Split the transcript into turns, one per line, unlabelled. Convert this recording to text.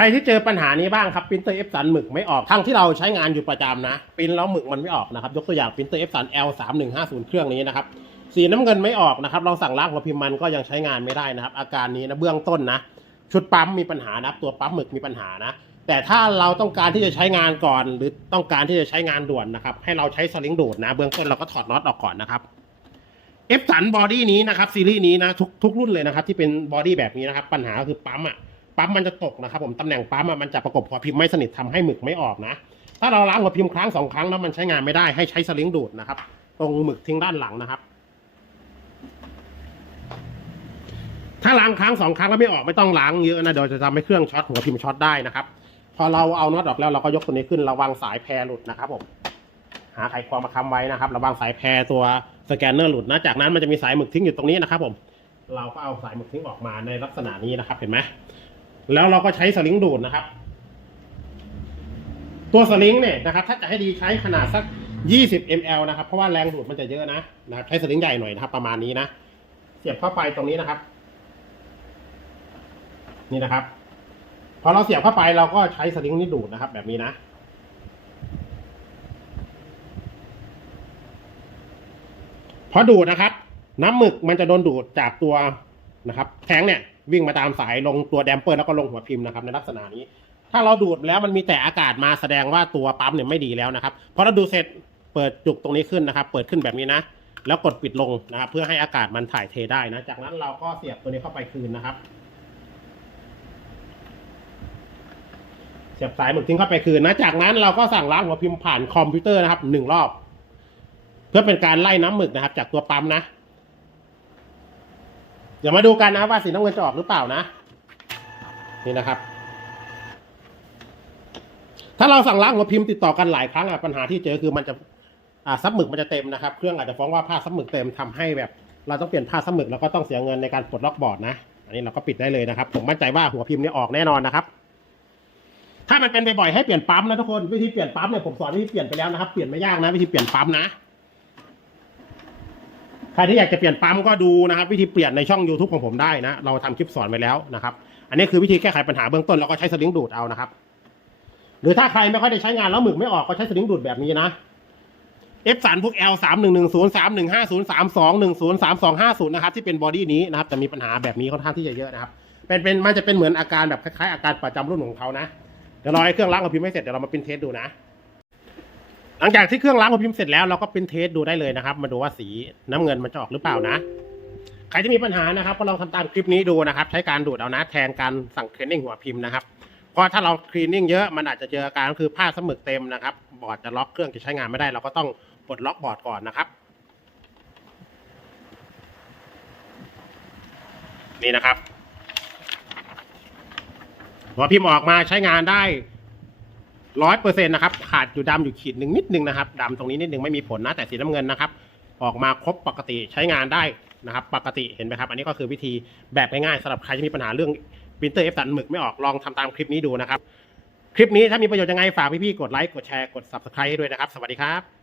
รที่เจอปัญหานี้บ้างครับปรินเตอร์เอฟสันหมึกไม่ออกทั้งที่เราใช้งานอยู่ประจำนะปรินแล้วหมึกมันไม่ออกนะครับยกตัวอย่างปรินเตอร์เอฟสัน L 3 1 5 0เครื่องนี้นะครับสีน้ำเงินไม่ออกนะครับ เราสั่งล้างหัวพิมพ์มันก็ยังใช้งานไม่ได้นะครับ อาการนี้นะเบื้องต้นนะ ชุดปั๊มมีปัญหานะตัวปั๊มหมึกมีปัญหานะ แต่ถ้าเราต้องการที่จะใช้งานก่อน หรือต้องการที่จะใช้งานด่วนนะครับ ให้เราใช้สลิงดูดนะ เบื้องต้นเราก็ถอดน็อตออกก่อนนะครับเอฟสันบอดี้นี้นะครับซีรีส์นี้นะทุกทุกรุ่นเลยนะครับที่เป็นบอดี้แบบนี้นะครับปัญหาก็คือปั๊มอะ ปั๊มมันจะตกนะครับ ผมตำแหน่งปั๊มมันจะประกบหัวพิมพ์ไม่สนิททำให้หมึกไม่ออกนะ ถ้าเราล้างหัวพิมพ์ครั้งสองครั้งแล้วมันใช้งานไม่ได้ให้ใช้สลิงดูดนะครับ ตรงหมึกทิ้งด้านหลังนะครับ ถ้าล้างครั้งสองครั้งแล้วไม่ออกไม่ต้องล้างเยอะนะเดี๋ยวจะทำให้เครื่องช็อตหัวพิมพ์ช็อตได้นะครับ พอเราเอาน็อตออกแล้วเราก็ยกตัวนี้ขึ้นระวังสายแพรหลุดนะครับผมหาไขควงมาค้ำไว้นะครับ ระวังสายแพรตัวสแกนเนอร์หลุดนะ จากนั้นมันจะมีสายหมึกทิ้งอยู่ตรงนี้นะครับผม เราก็เอาสายหมึกทิ้งออกมาในลักษณะนี้นะครับ เห็นไหม แล้วเราก็ใช้สลิงดูดนะครับ ตัวสลิงเนี่ยนะครับ ถ้าจะให้ดีใช้ขนาดสัก 20 ml นะครับ เพราะว่าแรงดูดมันจะเยอะนะนะครับ ใช้สลิงใหญ่หน่อยนะครับ ประมาณนี้นะ เสียบเข้าไปตรงนี้นะครับ นี่นะครับ พอเราเสียบเข้าไปเราก็ใช้สลิงนี่ดูดนะครับ แบบนี้นะพอดูดนะครับ น้ำหมึกมันจะโดนดูดจากตัวนะครับ แท้งเนี่ย วิ่งมาตามสายลงตัวแดมเปอร์แล้วก็ลงหัวพิมพ์นะครับในลักษณะนี้ ถ้าเราดูดแล้วมันมีแต่อากาศมาแสดงว่าตัวปั๊มเนี่ยไม่ดีแล้วนะครับพอเราดูดเสร็จเปิดจุกตรงนี้ขึ้นนะครับ เปิดขึ้นแบบนี้นะแล้วกดปิดลงนะครับ เพื่อให้อากาศมันถ่ายเทได้นะ จากนั้นเราก็เสียบตัวนี้เข้าไปคืนนะครับ เสียบสายหมึกทิ้งเข้าไปคืนนะ จากนั้นเราก็สั่งล้างหัวพิมพ์ผ่านคอมพิวเตอร์นะครับหนึ่งรอบ เพื่อเป็นการไล่น้ำหมึกนะครับ จากตัวปั๊มนะ เดี๋ยวมาดูกันนะว่าสีน้ำเงินจะออกหรือเปล่านะ นี่นะครับ ถ้าเราสั่งล้างหัวพิมพ์ติดต่อกันหลายครั้งอะปัญหาที่เจอคือมันจะอ่าซับหมึกมันจะเต็มนะครับ เครื่องอาจจะฟ้องว่าผ้าซับหมึกเต็มทำให้แบบ เราต้องเปลี่ยนผ้าซับหมึกแล้วก็ต้องเสียเงินในการปลดล็อกบอร์ดนะ อันนี้เราก็ปิดได้เลยนะครับ ผมมั่นใจว่าหัวพิมพ์นี้ออกแน่นอนนะครับ ถ้ามันเป็นบ่อยๆให้เปลี่ยนปั๊มนะทุกคนวิธีเปลี่ยนปั๊มเนี่ยผมสอนวิธีเปลี่ยนไปแล้วนะครับ เปลี่ยนไม่ยากนะวิธีเปลี่ยนปั๊มนะ รที่อยากจะเปลี่ยนปั๊มก็ดูนะครับ วิธีเปลี่ยนในช่อง YouTube ของผมได้นะ เราทำคลิปสอนไว้แล้วนะครับ อันนี้คือวิธีแก้ไขปัญหาเบื้องต้นแล้วก็ใช้สลิงดูดเอานะครับ หรือถ้าใครไม่ค่อยได้ใช้งานแล้วหมึกไม่ออกก็ใช้สลิงดูดแบบนี้นะ F สันพวก L สามหนึ่งหนึ่งศูนย์สามหนึ่งห้าศูนย์สามสองหนึ่งศูนย์สามสองห้าศูนย์นะครับที่เป็นบอดี้นี้นะครับจะมีปัญหาแบบนี้ค่อนข้างที่จะเยอะนะครับเป็นเป็นมันจะเป็นเหมือนอาการแบบคล้ายๆอาการประจำรุ่นของเขานะเดี๋ยวรอให้เครื่องล้างหัวพิมพ์ไม่เสร็จเดี๋ยวเรามาปริ้นเทสดูนะ หลังจากที่เครื่องล้างหัวพิมพ์เสร็จแล้วเราก็ปริ้นเทสดูได้เลยนะครับ มาดูว่าสีน้ำเงินมันจะออกหรือเปล่านะ ใครที่มีปัญหานะครับก็ลองทำตามคลิปนี้ดูนะครับ ใช้การดูดเอานะแทนการสั่งคลีนนิ่งหัวพิมพ์นะครับเพราะถ้าเราคลีนนิ่งเยอะมันอาจจะเจออาการก็คือผ้าสมึกเต็มนะครับ บอร์ดจะล็อกเครื่องจะใช้งานไม่ได้ เราก็ต้องปลดล็อกบอร์ดก่อนนะครับ นี่นะครับหัวพิมพ์ออกมาใช้งานได้ ร้อยเปอร์เซ็นต์นะครับขาดอยู่ดำอยู่ขีดหนึ่งนิดนึงนะครับดำตรงนี้นิดนึงไม่มีผลนะแต่สีน้ำเงินนะครับออกมาครบปกติใช้งานได้นะครับ ปกติเห็นไหมครับ อันนี้ก็คือวิธีแบบง่ายๆสำหรับใครที่มีปัญหาเรื่องปรินเตอร์เอฟตันหมึกไม่ออกลองทำตามคลิปนี้ดูนะครับ คลิปนี้ถ้ามีประโยชน์ยังไงฝากพี่ๆกดไลค์กดแชร์กด subscribe ให้ด้วยนะครับ สวัสดีครับ